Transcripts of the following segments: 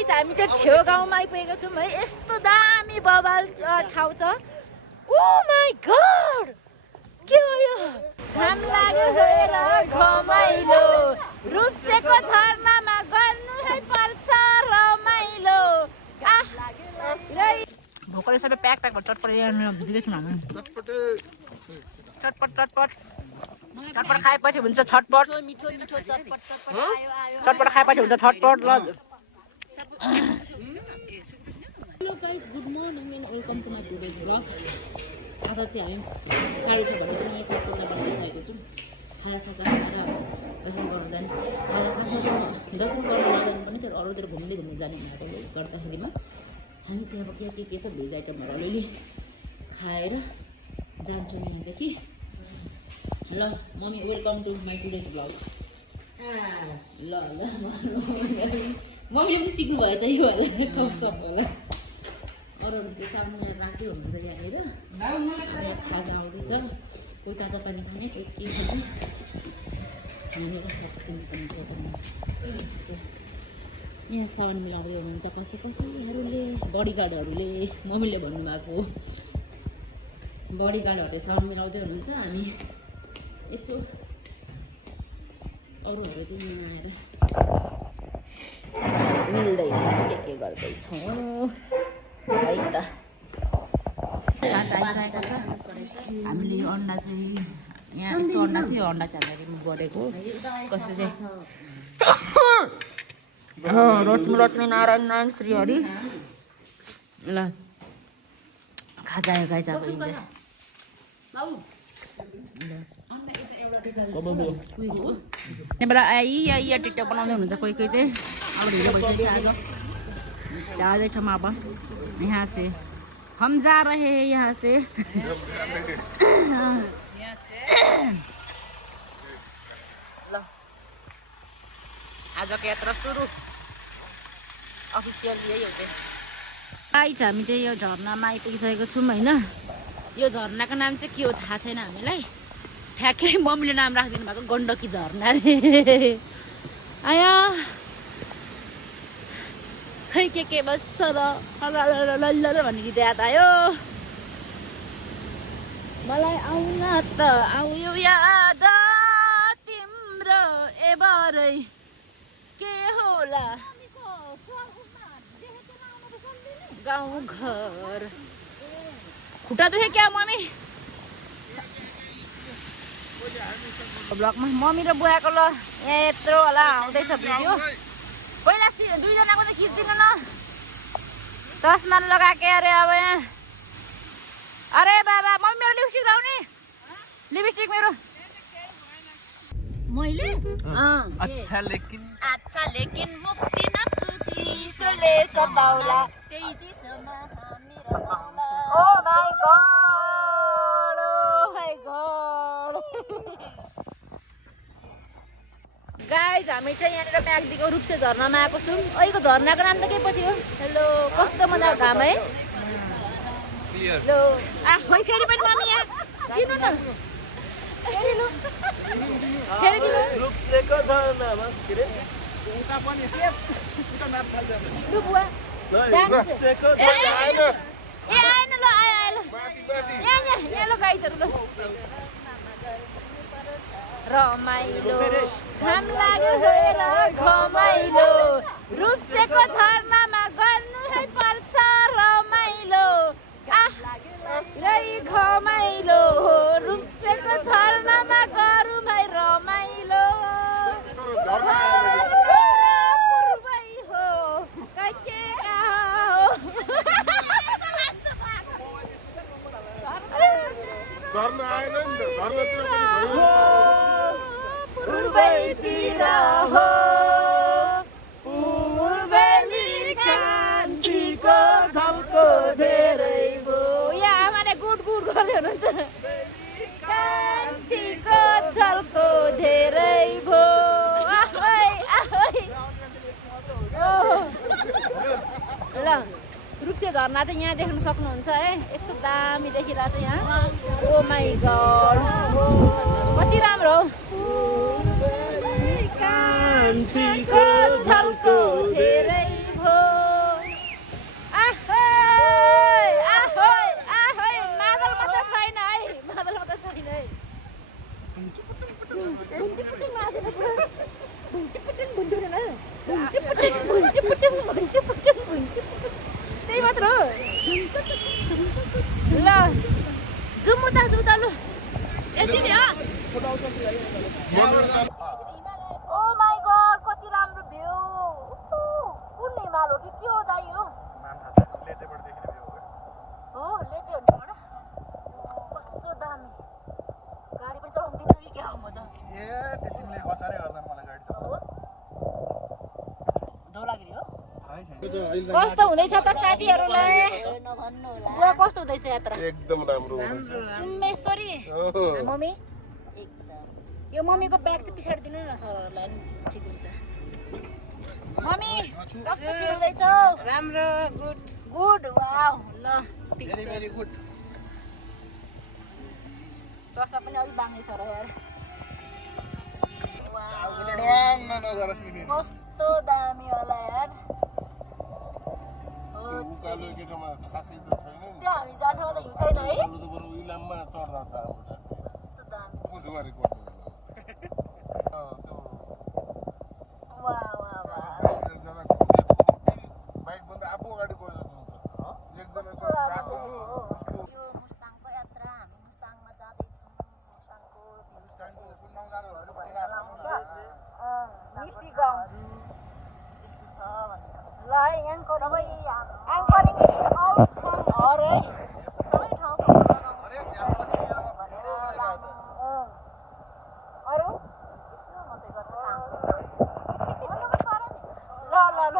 Guys हामी चाहिँ छेउगाउँमा आइपुगेको छौँ है। यस्तो दामी बबाल ठाउँ छ। ओ माई गॉड के हो यो? घाम लाग्यो गएर घमाइलो रुसेको झरनामा गर्नु है पर्छ रमाइलो। भोकले सबै प्याक प्याक भएर चटपट दिँदैछौँ हामी। चटपट चटपट चटपट खाएपछि हुन्छ छटपट। चटपट खाएपछि हुन्छ छटपट। ल hello guys, good morning and welcome to my today's vlog. आज चाहिँ हामी 6:30 बजे पनि यहाँ सबै बनाइसकेको छौँ। खाजा खाएर दर्शन गर्न जाने। खाजा दर्शन गर्न जानु पनि तर अरूतिर घुम्दै जाने भएकोले गर्दाखेरिमा हामी चाहिँ अब के छ भेज आइटमहरू अलिअलि खाएर जान्छौँ यहाँदेखि। ल mummy welcome to my today's vlog. ल मम्मीले पनि सिक्नु भयो त यो होला कमसप होला। अरू त्यो सामु यहाँ राख्दै हुनुहुन्छ यहाँनिर। यहाँ खाजा आउँदैछ। कोही ताजा पानी खाने कोही के खाने यहाँनिर सब्सिडी पनि छ। यहाँ सामान मिलाउँदै हुनुहुन्छ कसैहरूले बडीगार्डहरूले। मम्मीले भन्नुभएको बडीगार्डहरूले सामान मिलाउँदै हुनुहुन्छ। हामी यसो अरूहरू चाहिँ यहाँ आएर मिल्दैछौँ के गर्दैछौँ है त। खाजा आइसकेको छ। हामीले यो अन्डा चाहिँ यहाँ यस्तो अन्डा चाहिँ यो अन्डा चाहिँ हामीले रिमुभ गरेको। कसले चाहिँ लक्ष्मी नारायण नारायण श्री हरि। ल खाजा आयो गाइस अब इन्जोय। त्यहाँबाट आइया टिकटक बनाउँदै हुनुहुन्छ कोही कोही चाहिँ। अब ढिलो भइसकेको छ। आज जाँदैछौँ अब यहाँ से हम जा रहे हैं यहाँ से। ल आजको यात्रा सुरु अफिसियल यही हो चाहिँ। गाइस हामी चाहिँ यो झरनामा आइपुगिसकेको छौँ होइन। यो झरनाको नाम चाहिँ के हो थाहा छैन हामीलाई। ठ्याक्कै मम्मीले नाम राखिदिनु भएको गण्डकी झरना रे। आया खै के बस्छ र भन्ने गीत याद आयो मलाई। आउन त आउयो याद तिम्रो एबारै के होला गाउँ घर। खुट्टा दुखे क्या मम्मी? ब्लगमा मम्मी र बुवाको ल यहाँ यत्रो होला आउँदैछ भिडियो। पहिला दुईजनाको त खिच्दिनु न। चस्मा लगाएँ अरे अब यहाँ। अरे बाबा मम्मी मेरो लिपस्टिक लाउने। लिपस्टिक मेरो मैले अच्छा लेकिन मुक्ति न चिसोले सताउला त्यही चिसोमा हामी रमाउला। ओ माई गॉड गाइस हामी चाहिँ यहाँनिर म्याग्दीको रूपसे झरनामा आएको छौँ। अहिलेको झरनाको नाम त के पो थियो? हेलो कस्तो मजाको घाम है। हेलो खोइ फेरि पनि मम्मी यहाँ दिनु न। फेरि दिनु रूपसेको झरनामा के रे उता पनि के उता नाम थाल्छ लु बुवा रूपसेको झरना ए आएन ल आयो ल यहाँ ल गाइसहरु ल रमाइलो घाम लाग्यो गएर घमाइलो रुसेको झरनामा गर्नु है पर्छ रमाइलो। रै घमाइलो रुसेको झरनामा गरौँ है रमाइलो। पूर्वै हो कचे हो झरना आएन नि त झरनातिर पनि भयो। पूर्वैतिर हो पूर्वेली कान्छीको झल्को धेरै भो। यहाँ आमाले गुड गुड गर्दै हुनुहुन्छ। कान्छीको झल्को धेरै भो। ल रुप्से झरना चाहिँ यहाँ देख्न सक्नुहुन्छ है। यस्तो दामी देखिरहेको छ यहाँ। ओ माई गॉड कति राम्रो हो। कान्छीको झल्को धेरै भो मुता जुत्ता लु यति नि हो ओ माई गॉड कति राम्रो भ्यू कुन हिमाल हो कि के हो दाइ हो हो लेते हो नि कस्तो दामी गाडी पनि चलाउनु दिनु कि क्या हो म त ए तिमीले असारै गर्दा मलाई गाडी चलाउनु धौलागिरी हो कस्तो हुँदैछ त साथीहरूलाई बुवा कस्तो हुँदैछ यात्रा एकदम राम्रो हुँदैछ चुम्मेश्वरी मम्मी यो मम्मीको ब्याग चाहिँ पछाडि दिनु न सरहरूलाई ठिक हुन्छ मम्मी कस्तो फिल हुँदैछ राम्रो गुड गुड वाउ ल भेरी गुड चस्मा पनि अलिक बाङ्गै छ र यार कस्तो दामी होला यार उकालो केटामा खासै त छैन नि त्यो हामी जान्छौँ त हिउँ छैन है उकालो त बरु इलाममा चढ्दा छ हाम्रो कस्तो दामी पुसुवारी कोर्ट वाह वाह वाह बाइक भन्दा आफू अगाडि गयो जस्तो हुन्छ कस्तो राम्रो देखेको हो यो मुस्ताङको यात्रा हामी मुस्ताङमा जाँदैछौँ मुस्ताङको मिसी गाउँ यस्तो छ भनेर ल है एङ्कर सबै एङ्करिङ अरे सबै ठाउँको अरू ल ल ल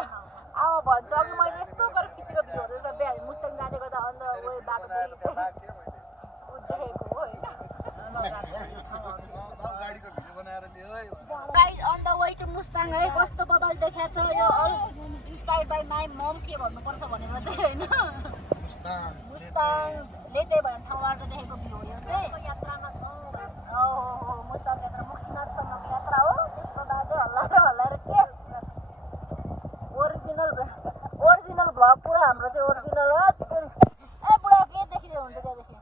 अब भन्छु अघि मैले यस्तो गरेर खिचेको भिडियोहरू छ बे हामी मुस्ताङ जाँदै गर्दा अन्त उयो बाटो देखेको होइन guys on the way to Mustang है कस्तो बबाल देखाएको छ यो इन्स्पायर्ड बाई माई मम के भन्नुपर्छ भनेर चाहिँ होइन मुस्ताङ लेते भन्ने ठाउँबाट देखेको भ्यू यो चाहिँ यात्रामा छौँ ओहो मुस्ताङ यात्रा मुक्तिनाथसम्मको यात्रा हो त्यसको बाद चाहिँ हल्लाएर के ओरिजिनल भ्लग पुरा हाम्रो चाहिँ ओरिजिनल हो ए पुरा के देखिने हुन्छ त्यहाँदेखि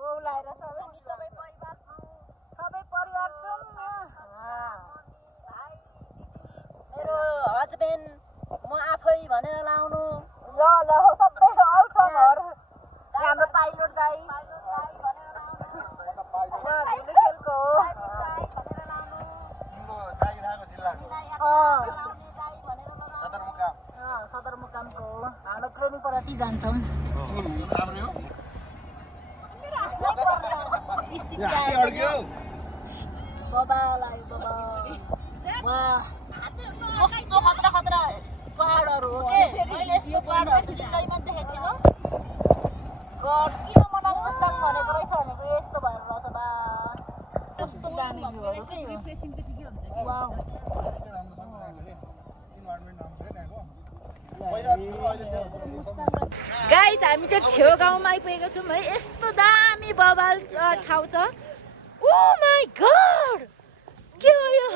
बोलाएर सबै परिवार छौँ मेरो हस्बेन्ड म आफै भनेर लाउनु ल सबै अल्फहरू हाम्रो पाइलट दाइ खेलको सदरमुकामको हाम्रो ट्रेनिङ पढाति जान्छौँ बबाल आयो बबाल वाह कस्तो खतरा खतरा पहाडहरू हो के मैले यस्तो पहाडहरू त जिन्दगीमा देखेको थिएन गड किन मलाई मुस्ताङ भनेको रहेछ भनेको यस्तो भएर रहेछ बा कस्तो दामी भ्यूहरू के यो वाउ गाइस हामी चाहिँ छेउगाउँमा आइपुगेको छौँ है यस्तो दामी बबाल ठाउँ छ ओ माई गड के हो यो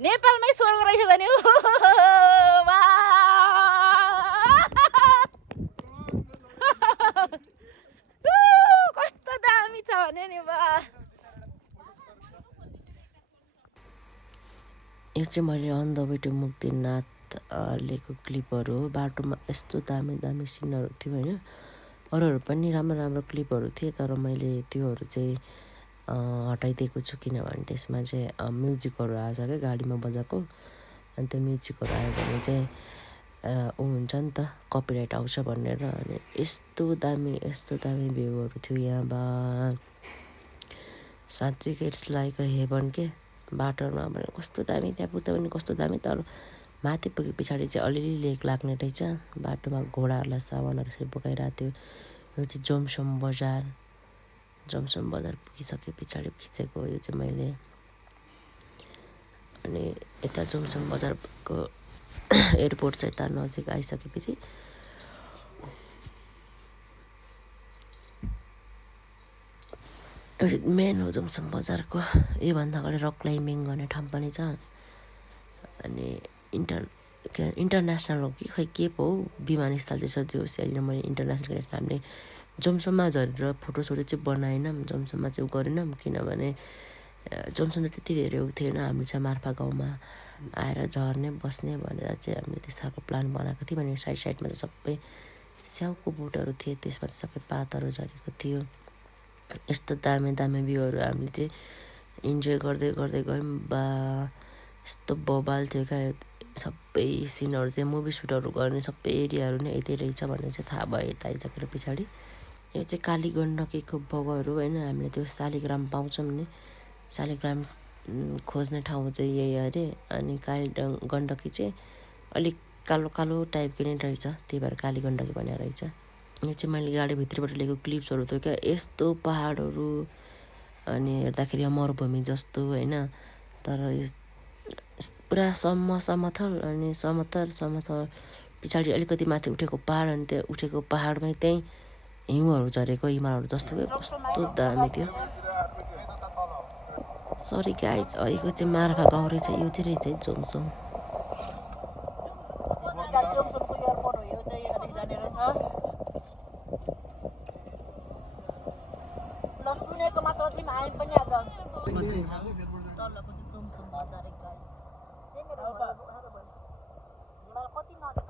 नेपालमै स्वर्ग रहेछ भने कस्तो दामी छ भने नि बा यो चाहिँ मैले on the way to Muktinath लिएको क्लिपहरू हो बाटोमा यस्तो दामी दामी सिनहरू थियो होइन अरूहरू पनि राम्रो राम्रो क्लिपहरू थिए तर मैले त्योहरू चाहिँ हटाइदिएको छु किनभने त्यसमा चाहिँ म्युजिकहरू आएछ क्या गाडीमा बजाएको अनि त्यो म्युजिकहरू आयो भने चाहिँ ऊ हुन्छ नि त कपिराइट आउँछ भनेर अनि यस्तो दामी भ्यूहरू थियो यहाँ बा साँच्चीकै इट्स लाइक अ हेभन के बाटोमा भने कस्तो दामी त्यहाँ पुग्दा पनि कस्तो दामी तर माथि पुगे पछाडि चाहिँ अलिअलि लेक लाग्ने रहेछ बाटोमा घोडाहरूलाई सामानहरू यसरी बोकाइरहेको थियो यो चाहिँ जोमसोम बजार पुगिसके पछाडि खिचेको यो चाहिँ मैले अनि यता जोमसोम बजारको एयरपोर्ट चाहिँ यता नजिक आइसकेपछि मेन हो जोमसोम बजारको योभन्दा अगाडि रक क्लाइम्बिङ गर्ने ठाउँ पनि छ अनि इन्टरनेसनल हो कि खै के पो हो विमानस्थल चाहिँ छ जो अहिले मैले इन्टरनेसनल हामीले जोमसोममा झरेर फोटोसोटो चाहिँ बनाएनौँ जोमसोममा चाहिँ उ गरेनौँ किनभने जोमसोम चाहिँ त्यति धेरै उ थिएन हामीले चाहिँ मार्फा गाउँमा आएर झर्ने बस्ने भनेर चाहिँ हामीले त्यस्तो खालको प्लान बनाएको थियौँ भने साइडमा चाहिँ सबै स्याउको बोटहरू थिए, त्यसमा चाहिँ सबै पातहरू झरेको थियो। यस्तो दामी दामी भ्यूहरू हामीले चाहिँ इन्जोय गर्दै गर्दै गयौँ। बा यस्तो बबाल थियो क्या, सबै सिनहरू चाहिँ मुभी सुटहरू गर्ने सबै एरियाहरू नै यतै रहेछ भन्ने चाहिँ थाहा भयो यता आइसकेर पछाडि। यो चाहिँ कालीगण्डकीको बगहरू होइन, हामीले त्यो शालिग्राम पाउँछौँ नि, शालिग्राम खोज्ने ठाउँ चाहिँ यही अरे। अनि गण्डकी चाहिँ अलिक कालो कालो टाइपको नै रहेछ, त्यही भएर कालीगण्डकी भनेर रहेछ। यो चाहिँ मैले गाडीभित्रबाट लिएको क्लिप्सहरू थियो क्या, यस्तो पहाडहरू अनि हेर्दाखेरि मरुभूमि जस्तो होइन, तर पुरा समथल अनि समथल पछाडि अलिकति माथि उठेको पहाड, अनि त्यो उठेको पहाडमै त्यहीँ हिउँहरू झरेको हिमालहरू जस्तो थियो, कस्तो दामी थियो। सरी गाइज, अहिलेको चाहिँ मार्फा गाउँ रहेछ, यो चाहिँ रहेछ है जोमसोम। जोमसोमको एयरपोर्ट हो यो चाहिँ, यतादेखि जाने रहेछ। ल सुनेको मात्र थियौँ, हामी पनि आज तलको चाहिँ जोमसोम बजार गाइज। कति नजिक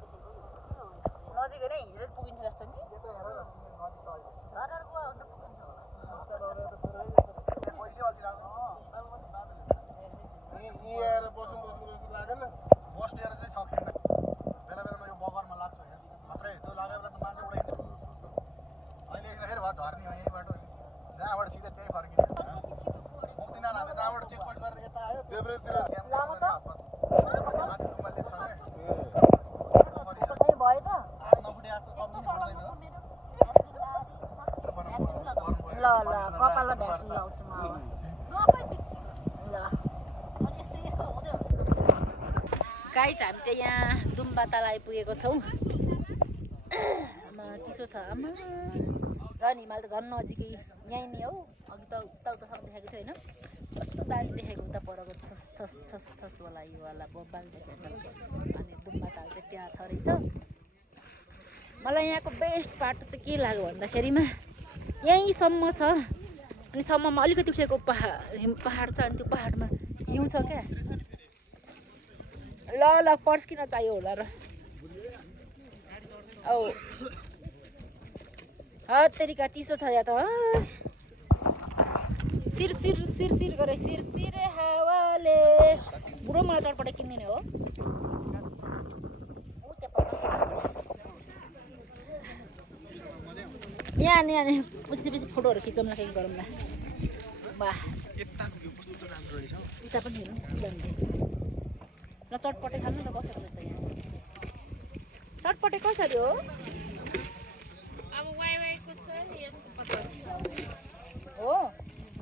नजिक नै हिँडेर पुगिन्छ जस्तो नि। बस लिएर चाहिँ सकिन्न, बेला बेलामा यो बगरमा लाग्छ मात्रै, त्यो लागेर त मान्छे उडाइदिनु। अहिले एकखेरि भए झर्ने हो यहीँबाट, जहाँबाट सिधै त्यही फर्किने। मुक्तिनाथ हामीले जहाँबाट चेकपोइन्ट गरेर यता आयो देब्रेतिर लामो छ माथि डुम्बाले सके भयो त। हात नफुटे जस्तो कम्ती पर्दैन। ल ल कपालमा भ्याक्सिन लाउँछु म अब। ल गाइज, हामी चाहिँ यहाँ दुम्बाताल आइपुगेको छौँ। आमा चिसो छ, आमा झन् हिमाल त झन् नजिकै यहीँ नि हौ। अघि त उतासम्म देखाएको थियो होइन, कस्तो दामी देखेको उता परको छसवाला योवाला बब्बाल देखेको छ। अनि दुम्बाताल चाहिँ त्यहाँ छ रहेछ। मलाई यहाँको बेस्ट पार्ट चाहिँ के लाग्यो भन्दाखेरिमा यहीँसम्म छ, अनि सम्ममा अलिकति उठेको पहाड छ, अनि त्यो पहाडमा हिउँ छ क्या। ल ल पर्स किन चाहियो होला र औ तेरिका चिसो छ या त। सिर गरे सिर हावाले बुढो मलाई चटपटे किनिदिने हो। यहाँ पछि फोटोहरू खिचौँला, के गरौँ न। वाह उता पनि हेर्नु ल, चटपटे खानु त कसरी रहेछ यहाँ। चटपटे कसरी हो? अब वाइवाईको छ नि, यसको 50 हो।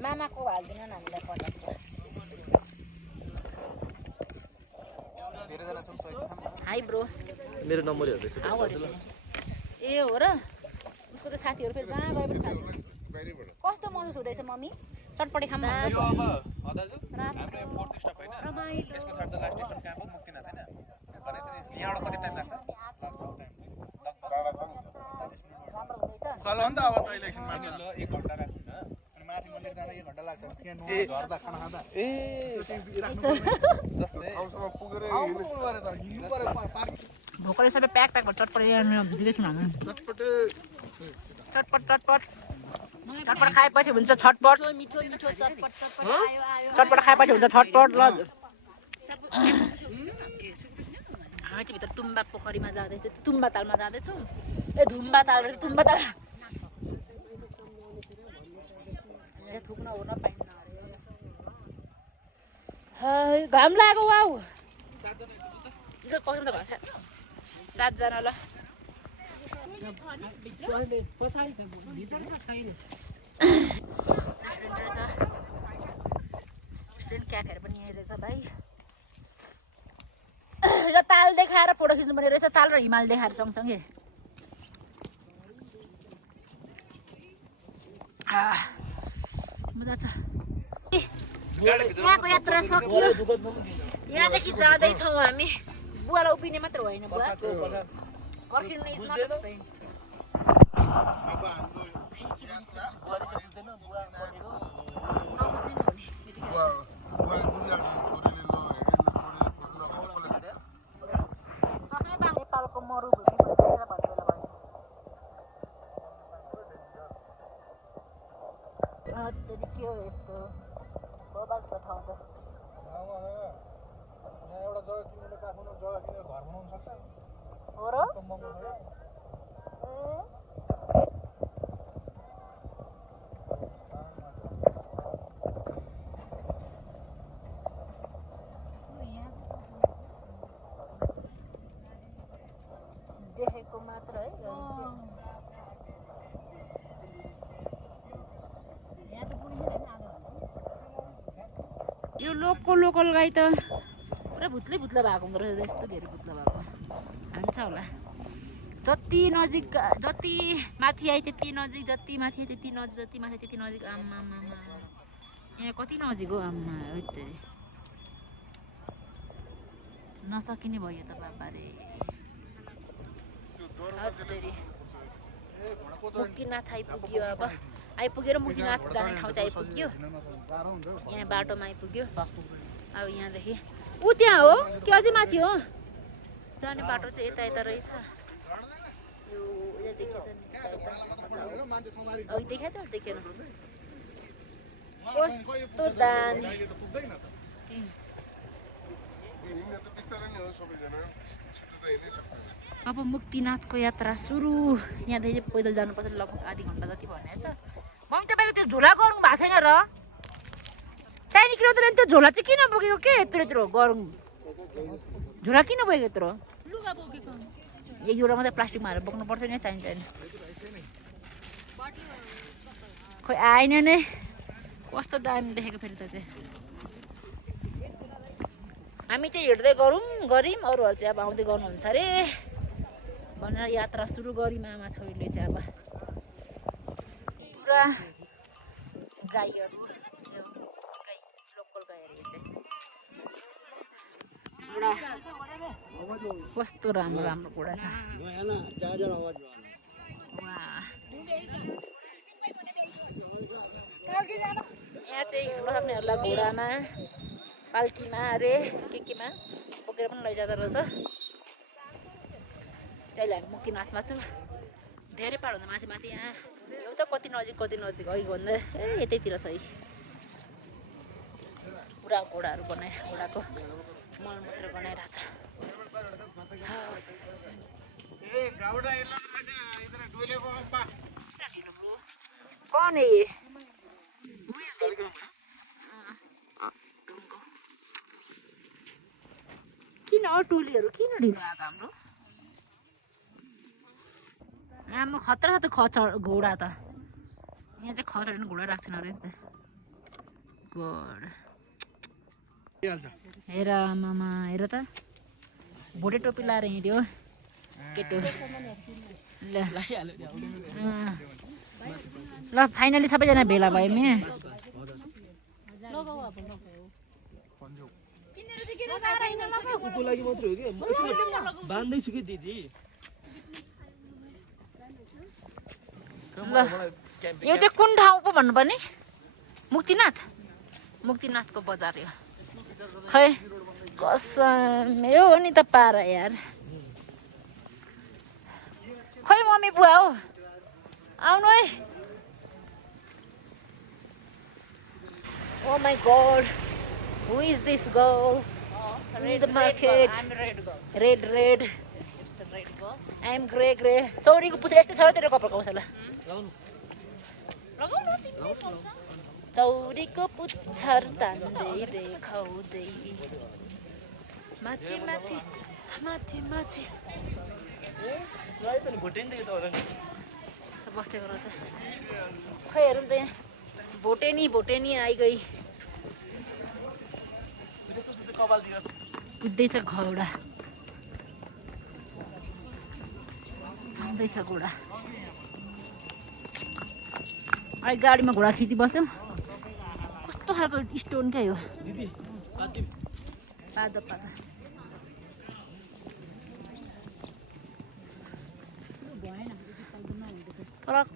मामाको हालिदिनु न हामीलाई 50। हाई ब्रो, मेरो नम्बर हेर्दैछु। ए हो र, उसको चाहिँ साथीहरू फेरि जहाँ गए पनि साथी। कस्तो महसुस हुँदैछ मम्मी? चटपटे खाऊँ न। यो अब दाजु हाम्रो 4th स्टप हैन, यसको साथ द लास्ट स्टप कहाँ हो? मुक्तिनाथ हैन। भनेपछि यहाँबाट कति टाइम लाग्छ? राम्रो हुँदैछ। उकालो हो नि त अब त इलेक्सनमा। ल 1 घण्टा राख्नु न। अनि माथि मन्दिर जाँदा 1 घण्टा लाग्छ, त्यहाँ नुहाई झर्दा खाना खाँदा ए जस्तै ठाउँसम्म पुगेर आउनु गरे त हिँड्नु पऱ्यो पार्क। भोकले सबै प्याक चटपटे दिँदैछु हामी। चटपट खाएपछि हुन्छ छटपट। चटपट खाएपछि हुन्छ छटपट। ल हामी चाहिँ भित्र तुम्बा पोखरीमा जाँदैछौँ, तुम्बातालमा जाँदैछौँ। ए धुम्बाताल रहेछ, तुम्बाताल। थुक्न ओर्न पाइन्न अरे। घाम लाग्यो वाउ। कसरी त घर 7 जना। ल रेस्टुरेन्ट क्याफेहरू पनि यहीँ रहेछ भाइ। र ताल देखाएर फोटो खिच्नु पर्ने रहेछ, ताल र हिमाल देखाएर सँगसँगै। मजा छ। यहाँको यात्रा सकियो, यहाँदेखि जाँदैछौँ हामी। बुवालाई उभिने मात्र होइन, बुवा पर्खिनु इज नट अ पेन। नेपालको मरुभूमि भन्ने बेला भयो। के हो यस्तो बर्बाद ठाउँ त यहाँ एउटा जग्गा किनेर काठमाडौँ जग्गा किनेर घर बनाउन सक्छ हो र कम महँगो छ देखेको मात्र है यो लोकल गाई त पुरा भुत्लै भुत्ला भएको हुँदो रहेछ यस्तो धेरै भुत्ला भएको हान्छ होला जति नजिक जति माथि आए त्यति नजिक जति माथि आए त्यति नजिक जति माथि त्यति नजिक आम्मा यहाँ कति नजिक हो आम्मा नसकिने भयो त बाबारे मुक्तिनाथ आइपुग्यो अब आइपुगेर मुक्तिनाथ जाने ठाउँ चाहिँ आइपुग्यो यहाँ बाटोमा आइपुग्यो अब यहाँदेखि ऊ त्यहाँ हो कि अझै माथि हो जाने बाटो चाहिँ यता रहेछ यो देखेछ नि देखे त देखेन कस्तो दामी अब मुक्तिनाथको यात्रा सुरु यहाँदेखि पैदल जानुपर्छ लगभग आधी घन्टा जति भनेको छ मम्मी तपाईँको त्यो झोला गरौँ भएको छैन र चाहिने किन त्यो झोला चाहिँ किन बोकेको के यत्रो यत्रो गरौँ झोला किन बोकेको यत्रो लुगा बोकेको एउटा मात्रै प्लास्टिकमा हालेर बोक्नु पर्छ नि चाहिन्छ खोइ आएन नै कस्तो दामी देखेको फेरि त चाहिँ हामी चाहिँ हिँड्दै गऱ्यौँ अरूहरू चाहिँ अब आउँदै गर्नुहुन्छ अरे भनेर यात्रा सुरु गऱ्यौँ आमा छोरीले चाहिँ अब पुरा गाईहरू लोकल गाईहरू चाहिँ कस्तो राम्रो राम्रो कुरा छ यहाँ चाहिँ हिँड्नु सक्नेहरूलाई घोडामा पाल्कीमा अरे केमा बोकेर पनि लैजाँदो रहेछ त्यहिले हामी मुक्तिनाथमा छौँ धेरै पाहाड हुँदा माथि यहाँ एउटा कति नजिक अघि भन्दा यतैतिर छ है पुरा घोडाहरू घोडाको मलमूत्र बनाइरहेछ कौन है ये किन टोलीहरू किन ढिलो आएको हाम्रो आमा खतरा त घोडा त यहाँ चाहिँ खचर घोडा राख्छ अरे नि त हेर आमामा हेर त भोटे टोपी लाएर हिँड्यो केटो ल फाइनली सबैजना भेला भयो नि लागि मात्रै हो कि बान्दैछु कि दिदी यो चाहिँ कुन ठाउँ पो भन्नुपर्ने मुक्तिनाथको बजार यो खै कसम यो हो नि त पारा यार खै मम्मी बुवा हो आउनु है Oh my god, who is this girl in the market? I'm red girl. Red. Yes, it's a red girl. I'm grey. चौरीको पुच्छर यस्तै छ र तेरो कपाल कौशल चौरीको पुच्छर तान्दै देखाउँदै माथि बसेको रहेछ खै हेरौँ त यहाँ भोटेनी आइगई कुद्दैछ घोडा आउँदैछ घोडा अहिले गाडीमा घोडा खिची बस्यौँ कस्तो खालको स्टोन क्या यो पादा तर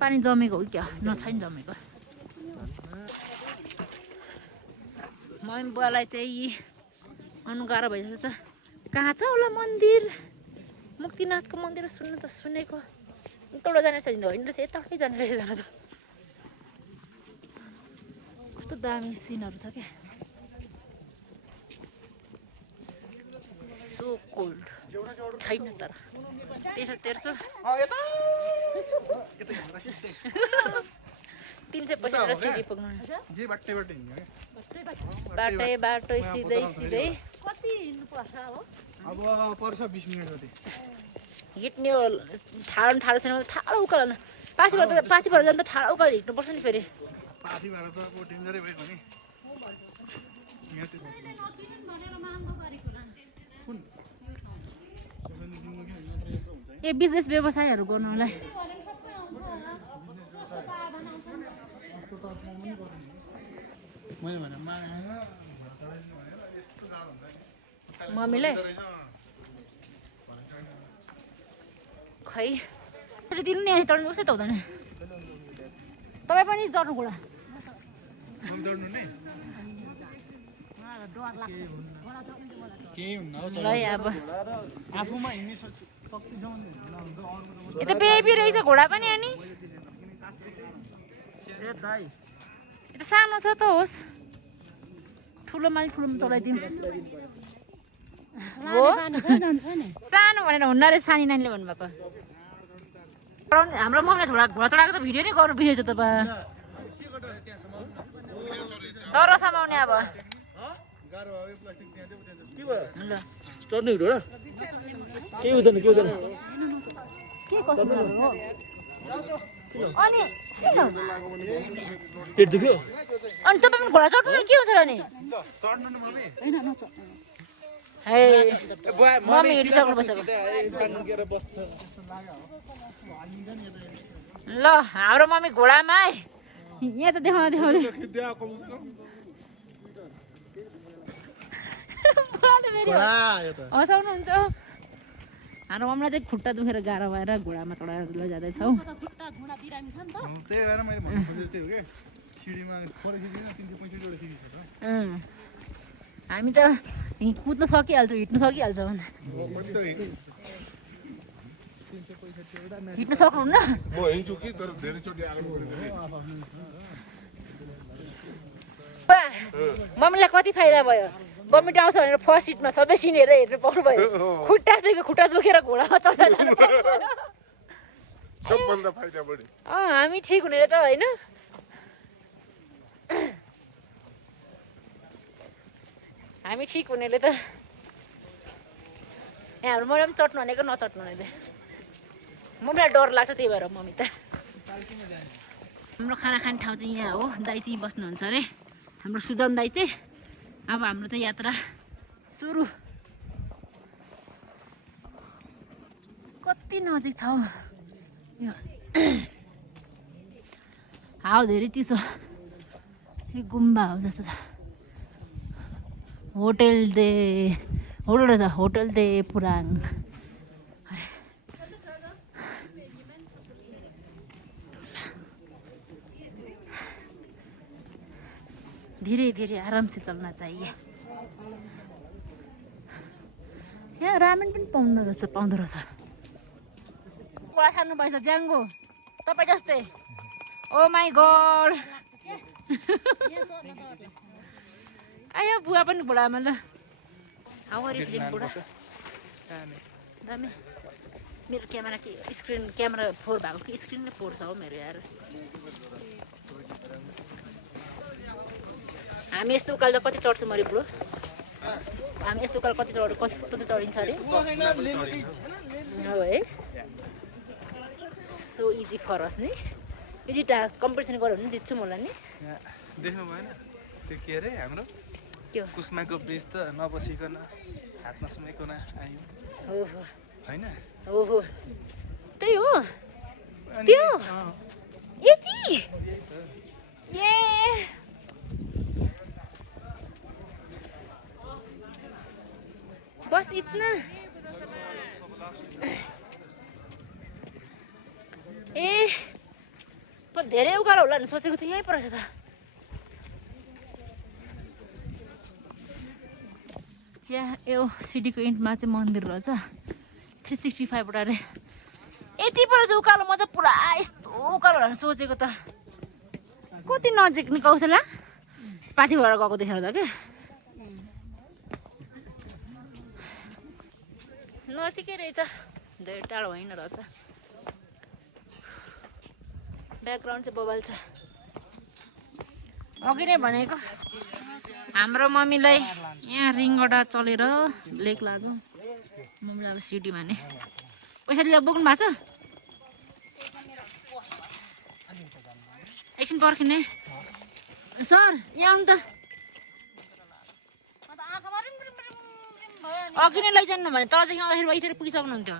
पानी जमेको हो क्या छैन जमेको मम्मी बुवालाई चाहिँ आउनु गाह्रो भइसकेको छ कहाँ छ होला मन्दिर मुक्तिनाथको मन्दिर सुनेको यताबाट जाने छ होइन रहेछ यताबाटै जाने रहेछ जान त कस्तो दामी सिनहरू छ क्या सो कोल्ड छैन तर तेर्सो 350 सिडी पुग्नु बाटो सिधै कति हिँड्नुपर्छ अब पर्छ 20 मिनेट जति हिँड्ने ठाडो छैन ठाडो उकालो पाथिबाट जानु त ठाडो उकालो हिँड्नुपर्छ नि फेरि पाथी भएर त को डेन्जरै भएको नि ए बिजनेस व्यवसायहरू गर्नलाई मम्मीलाई खै दिनु नि चढ्नु उसै त हुँदैन तपाईँ पनि चढ्नु घोडा ल अब आफूमा हिँड्ने यता बेबी रहेछ घोडा पनि अनि यता सानो छ त होस् ठुलोमा चढाइदिउँ हो सानो भनेर हुन्न रे सानी नानीले भन्नुभएको हाम्रो मम्मीले घोडा चढाएको त भिडियो नै गर्नु बिर्सेछ तपाईँ डर समाउने अब चढ्नु हिँड्यो केही हुँदैन के कस्तो हो अनि पेट दुख्यो अनि तपाईँ पनि घोडा चढ्नु के हुन्छ र नि मम्मी हिँडिसक्नु बसेको ल हाम्रो मम्मी घोडामा यहाँ त देखाउँदै हँसाउनुहुन्छ हाम्रो मम्मीलाई चाहिँ खुट्टा दुखेर गाह्रो भएर घोडामा चढाएर लैजाँदैछौ त्यही भएर मैले भन्नु खोजेको त्यही हो क्या सिडीमा 365 सिडी छ त हामी त कुद्न सकिहाल्छौँ हिँड्नु सकिहाल्छौँ हिँड्नु सक्नुहुन्न म हिँड्छु कि तर धेरैचोटि आएको मम्मीलाई कति फाइदा भयो बमिट आउँछ भनेर फर्स्ट सिटमा सबै सिनेर हेर्नु पाउनुभयो खुट्टा दुखेर घोडामा चढ्न जानु सबभन्दा फाइदा बढी हामी ठिक हुने त होइन हामी ठिक हुनेले त यहाँहरू मलाई पनि चट्नु भनेको नचट्नु भने त मम्मीलाई डर लाग्छ त्यही भएर मम्मी त हाम्रो खाना खाने ठाउँ चाहिँ यहाँ हो दाइ चाहिँ बस्नुहुन्छ अरे हाम्रो सुजन दाइ चाहिँ अब हाम्रो त यात्रा सुरु कति नजिक छ यो हावा धेरै चिसो यो गुम्बा हो जस्तो छ होटल रहेछ होटल दे पुराङ धीरे धीरे आराम से चलना चाहिए यहाँ रामेन पनि पाउँदो रहेछ घोडा छाड्नु पर्छ ज्याङ्गो तपाईँ जस्तै ओ माई गड आयो बुवा पनि घोडामा ल हावारी फिल्म बुढा दामी मेरो क्यामेरा के क्यामेरा 4 भएको कि स्क्रिन नै 4 छ हो मेरो यार हामी यस्तो उकालो कति चढ्छौँ मरि बुढो हामी यस्तो उकालो कति चढिन्छ अरे हो है सो इजी फर अस नि इजी टास्क कम्पिटिसन गऱ्यो भने जित्छु होला नि देख्नु भएन त्यो के अरे हाम्रो के कुस्माको ब्रिज त नबसिकन हात नसुमाइकन आयो ओहो होइन ओहो त्यही हो त्यो यति ए बस इतना ए धेरै उकालो होला नि सोचेको थिएँ यहीँ परेछ त यहाँ यो सिडीको इन्टमा चाहिँ मन्दिर रहेछ 365 वटा रे यति पर चाहिँ उकालो म त पुरा यस्तो उकालो भनेर सोचेको त कति नजिक नि कौशला पाथी भएर गएको देखेर त के नजिकै रहेछ धेरै टाढो होइन रहेछ ब्याकग्राउन्ड चाहिँ बबाल छ अघि नै भनेको हाम्रो मम्मीलाई यहाँ रिङगडा चलेर लेक लाग्यो मम्मीले अब सिटी माने पैसा लिएर बोक्नु भएको छ एकछिन पर्खिने सर यहाँ आउनु त अघि नै लैजानु भने तलदेखि आउँदाखेरि यहीँतिर पुगिसक्नुहुन्थ्यो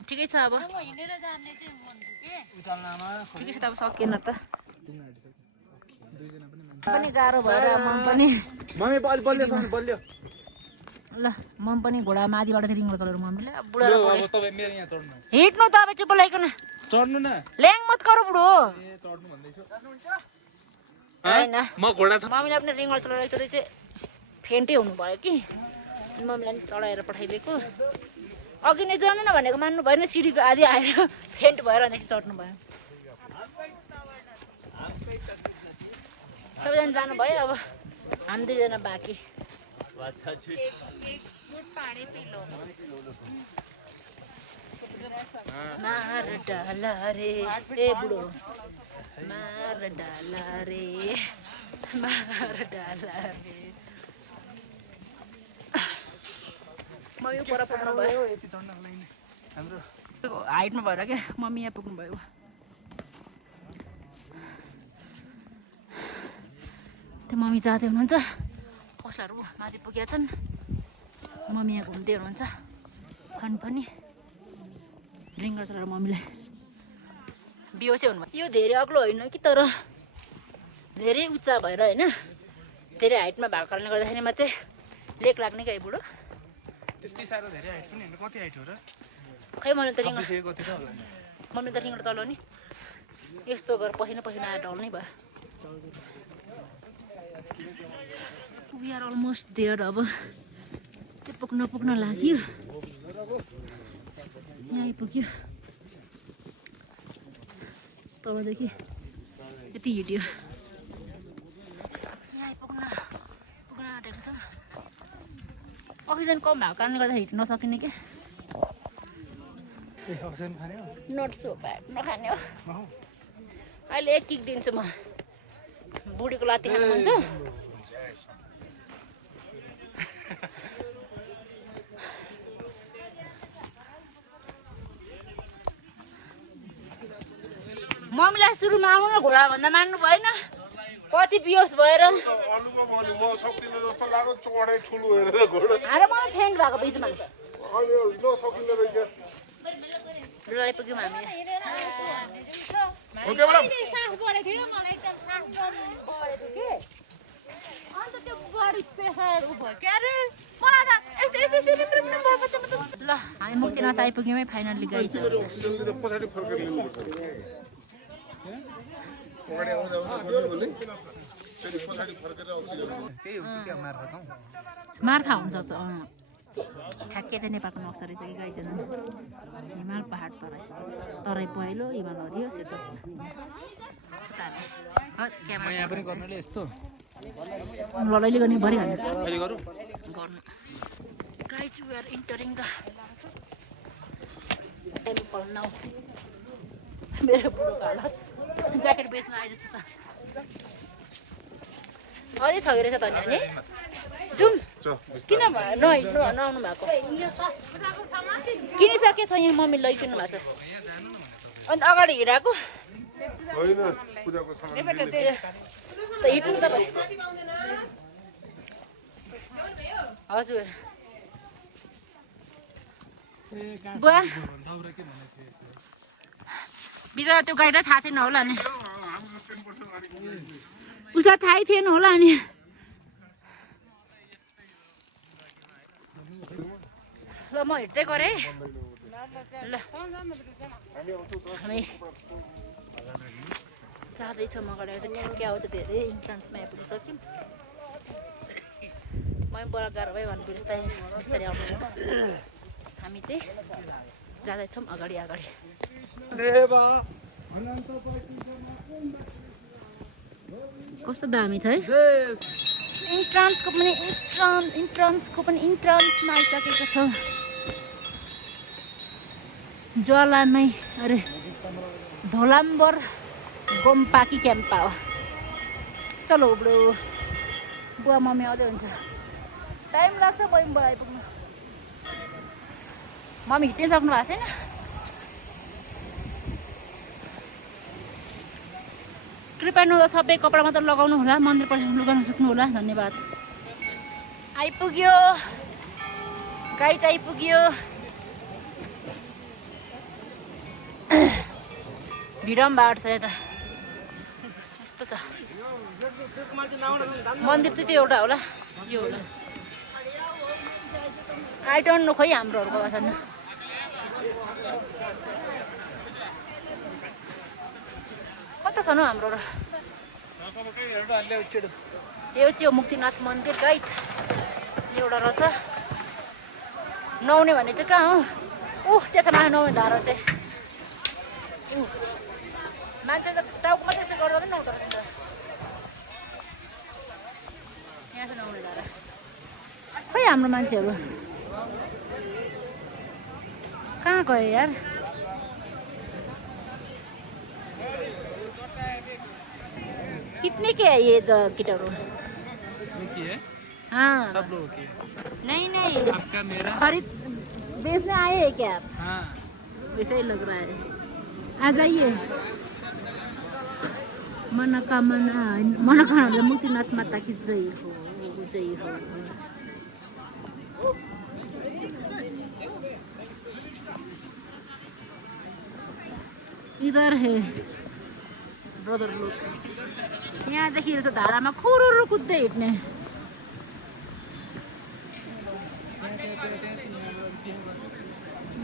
ठिकै छ अब ठिकै छ त अब सकिएन त पनि गाह्रो भएर मम पनि ल मम पनि घोडा माथिबाट चाहिँ रिङबाट चलेर मम्मीले अब बुढा हिँड्नु त अब चुप्प ल्याइकन चढ्नु न ल्याङ मत गरौ बुढो चढ्नु भन्दैछु होइन म घोडा छ मम्मीले आफ्नो रिङबाट चलाएर एकचोटि चाहिँ फेन्टै हुनुभयो कि मम्मीलाई पनि चढाएर पठाइदिएको अघि नै चढ्नु न भनेको मान्नु भएन सिडीको आधी आएर फेन्ट भएर अन्तखेरि चढ्नु भयो सबैजना जानुभयो अब हामी दुईजना बाँकी मार डाला रे ए बुढो मार डाला रे मार डाला रे मम्मी पर पुग्नु भयो हाइटमा भएर क्या मम्मी यहाँ पुग्नु भयो त्यो मम्मी जाँदै हुनुहुन्छ कसलाहरू माथि पुगेका छन् मम्मी यहाँ घुम्दै हुनुहुन्छ फन पनि रिङ्गर चलाएर मम्मीलाई बिहोसै हुनुभयो यो धेरै अग्लो होइन कि तर धेरै उच्चा भएर होइन धेरै हाइटमा भएको कारणले गर्दाखेरिमा चाहिँ लेक लाग्ने क्या बुढो त्यति साह्रो धेरै हाइट पनि होइन कति हाइट हो र खै मैले त रिङ्गर कति त होला मम्मी त रिङ्गर चलाउने यस्तो गरेर पसिना पसिना आएर ढल्नै भयो वी आर अलमोस्ट देयर अब त्यो पुग्न लाग्यो यहाँ आइपुग्यो तलदेखि यति हिँड्यो यहाँ आइपुग्न आँटेको छ अक्सिजन कम भएको कारणले गर्दा हिँड्न नसकिने क्या नट सो ब्याड नखाने हो अहिले एक किक दिन्छु म बुढीको लात्ती खानु मन छ मम्मीलाई सुरुमा आउनु न घोडा भन्दा मान्नु भएन पछि बिहोस भएर मलाई फेन्ट भएको बिचमा आइपुग्यौँ हामी ल हामी मुक्तिनाथ आइपुग्यौँ है फाइनल्ली गाई छ मार्खा हुन्छ ठ्याक्कै चाहिँ नेपालको नक्सा रहेछ कि गाई जानु हिमाल पहाड तराई पहिलो हिमाल हरियो सेतो यहाँ पनि गर्नुले यस्तो लडाइले गर्ने भरिहाल्नु गर्नु guys we are entering the temple now मेरो बुढोको हालत ज्याकेट बेच्न आए जस्तो छ अझै छ रहेछ त नि जाउँ किन नआउनु भएको किनिसकेछ यहाँ मम्मी लैकिनु भएको छ अन्त अगाडि हिँडाएको त हिँड्नु तपाईँ हजुर बुवा बिचरा त्यो गाडीलाई थाहा थिएन होला नि उसलाई थाहै थिएन होला नि ल म हिँड्दै गरेँ ल हामी जाँदैछौँ अगाडि चाहिँ ठ्याक्कै आउँछ धेरै इन्ट्रान्समा आइपुगिसक्यौँ म बडा गाह्रो भयो भने बिस्तारै बिस्तारै आउनुहुन्छ हामी चाहिँ जाँदैछौँ अगाडि कस्तो दामी छ है इन्ट्रान्सको पनि इन्ट्रान्समा आइसकेको छ ज्वालामै अरे धोलाम्बर गोम्पाकी क्याम्पा हो चलो ब्रो बुवा मम्मी आउँदै हुन्छ टाइम लाग्छ बहिनी बुवा आइपुग्नु मम्मी हिँडिसक्नु भएको छैन कृपया सबै कपडा मात्र लगाउनु होला मन्दिर परिसरमा लुगा नसुक्नु होला धन्यवाद आइपुग्यो गाई चाहिँ आइपुग्यो भिडम बाट छ यता यस्तो छ मन्दिर चाहिँ त्यो एउटा होला यो होला आई डोन्ट नो खोइ हाम्रोहरूको भाषा कता छ न हाम्रो र यो चाहिँ हो मुक्तिनाथ मन्दिर गाइज एउटा रहेछ नुहाउने भन्ने चाहिँ कहाँ हो त्यहाँ छ माथि नुहाउने धारा चाहिँ मान्छे त टाउको मात्रै यसो गर्दा पनि नुहाउँदो रहेछ नि त यहाँ छ नुहाउने धारा खोइ हाम्रो मान्छेहरू कहाँ गयो यार कितने के है ये किटारू हाँ सब लोगों की नहीं आपका मेरा खरीद बेचने आए हैं क्या आप हाँ वैसा ही लग रहा है आ जाइए मनोकामना मुक्तिनाथ माता की जय हो जय हो इधर है ब्रदर लोग यहाँदेखि त धारामा खुरुरु कुद्दै हिँड्ने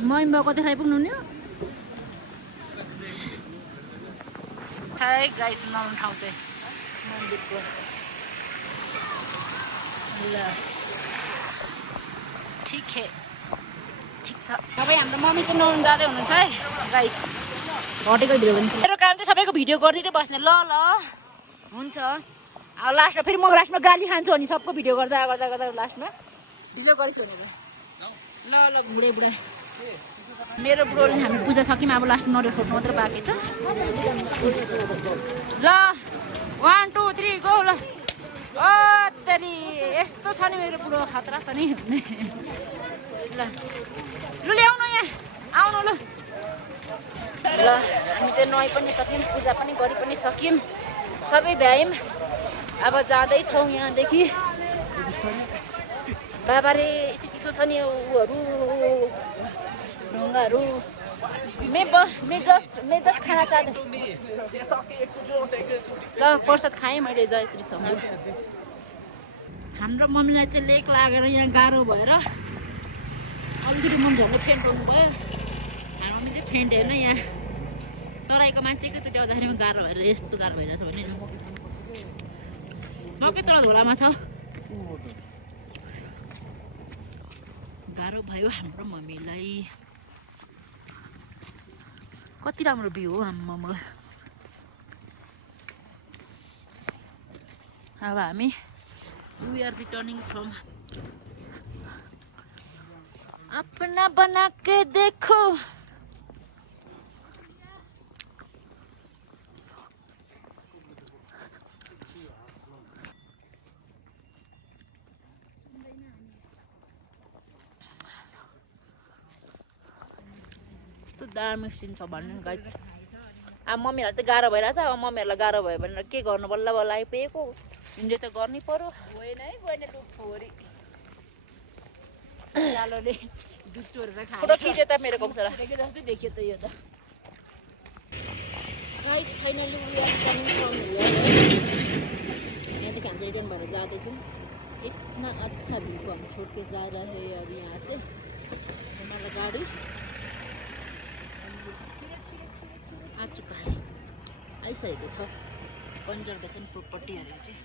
मम्मी कति खाइ पुग्नु नि गाइस नुहाउने ठाउँ चाहिँ मन्दिरको ल ठिक छ तपाईँ हाम्रो मम्मी चाहिँ नुहाउनु जाँदै हुनुहुन्छ है गाइस घटेको भिडियो भने मेरो काम चाहिँ सबैको भिडियो गरिदिँदै बस्ने ल हुन्छ अब लास्टमा फेरि म लास्टमा गाली खान्छु अनि सबको भिडियो गर्दा लास्टमा भिडियो गरिस् भनेर ल बुढे बुढा मेरो बुढोले हामी पूजा सक्यौँ अब लास्ट नरियल फोटो मात्र बाँकी छ ल 1 2 3 गो ल तेरि यस्तो छ नि मेरो बुढो खतरा छ नि ल ल्याउनु यहाँ आउनु ल हामी त नुहाइ पनि सक्यौँ पूजा पनि गरि पनि सक्यौँ सबै भ्यायौँ अब जाँदैछौँ यहाँदेखि बाबारे यति चिसो छ नि उहरू ढुङ्गाहरू मैं जस्ट खाना चाहते ल प्रसाद खाएँ मैले जय श्री शम्भु हाम्रो मम्मीलाई चाहिँ लेक लागेर यहाँ गाह्रो भएर अलिकति मन झन्डै फेन्ट गर्नुभयो हाम्रो मम्मी चाहिँ फेन्ट हेर्न यहाँ तराईको मान्छेको चोटि आउँदाखेरि गाह्रो भएर यस्तो गाह्रो भइरहेछ भने मकै तल झोलामा छ गाह्रो भयो हाम्रो मम्मीलाई कति राम्रो भ्यू हो आम्मामा अब हामी वी आर रिटर्निङ फ्रम अपना बना के देखो दामी सिन छ भन्नु गाइस अब मम्मीहरूलाई चाहिँ गाह्रो भइरहेछ अब मम्मीहरूलाई गाह्रो भयो भनेर के गर्नु बल्ल बल्ल आइपुगेको इन्जोय त गर्नै पर्यो होइन है गएन डुबोरी लालोले दुध चोरेर खायो फोटो खिच्यो त मेरो कमसरा जस्तै देखियो त यो त guys finally we are coming from here यहाँदेखि हामी रिटर्न भएर जाँदैछौँ इतना अच्छा भ्यू को हम छोड़ के जा रहे हैं अब यहाँ से हमारा गाड़ी आ चुका है आइसकेको छ कन्जर्भेसन प्रोपर्टीहरू चाहिँ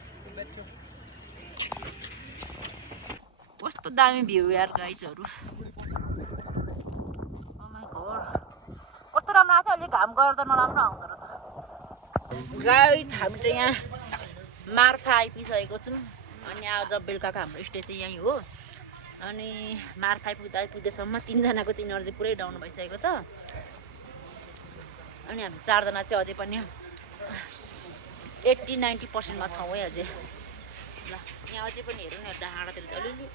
कस्तो दामी भ्यू यार गाइजहरू कस्तो राम्रो आएको छ अहिले घाम गरेर त नराम्रो आउँदो रहेछ गाइज हामी चाहिँ यहाँ मार्फा आइपुगिसकेको छौँ अनि आज बेलुकाको हाम्रो स्टे चाहिँ यहीँ हो अनि मार्फा आइपुग्दासम्म 3जनाको चाहिँ एनर्जी पुरै डाउन भइसकेको छ अनि हामी 4जना चाहिँ अझै पनि 80-90% मा छौँ है अझै ल यहाँ अझै पनि हेरौँ न डाँडातिर चाहिँ अलिअलि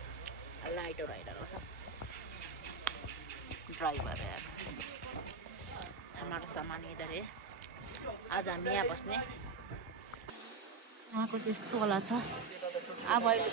लाइटहरू आइरहेको छ ड्राइभर हमारा सामान इधर है आज हामी यहाँ बस्ने यहाँको चाहिँ यस्तो होला छ अब अहिले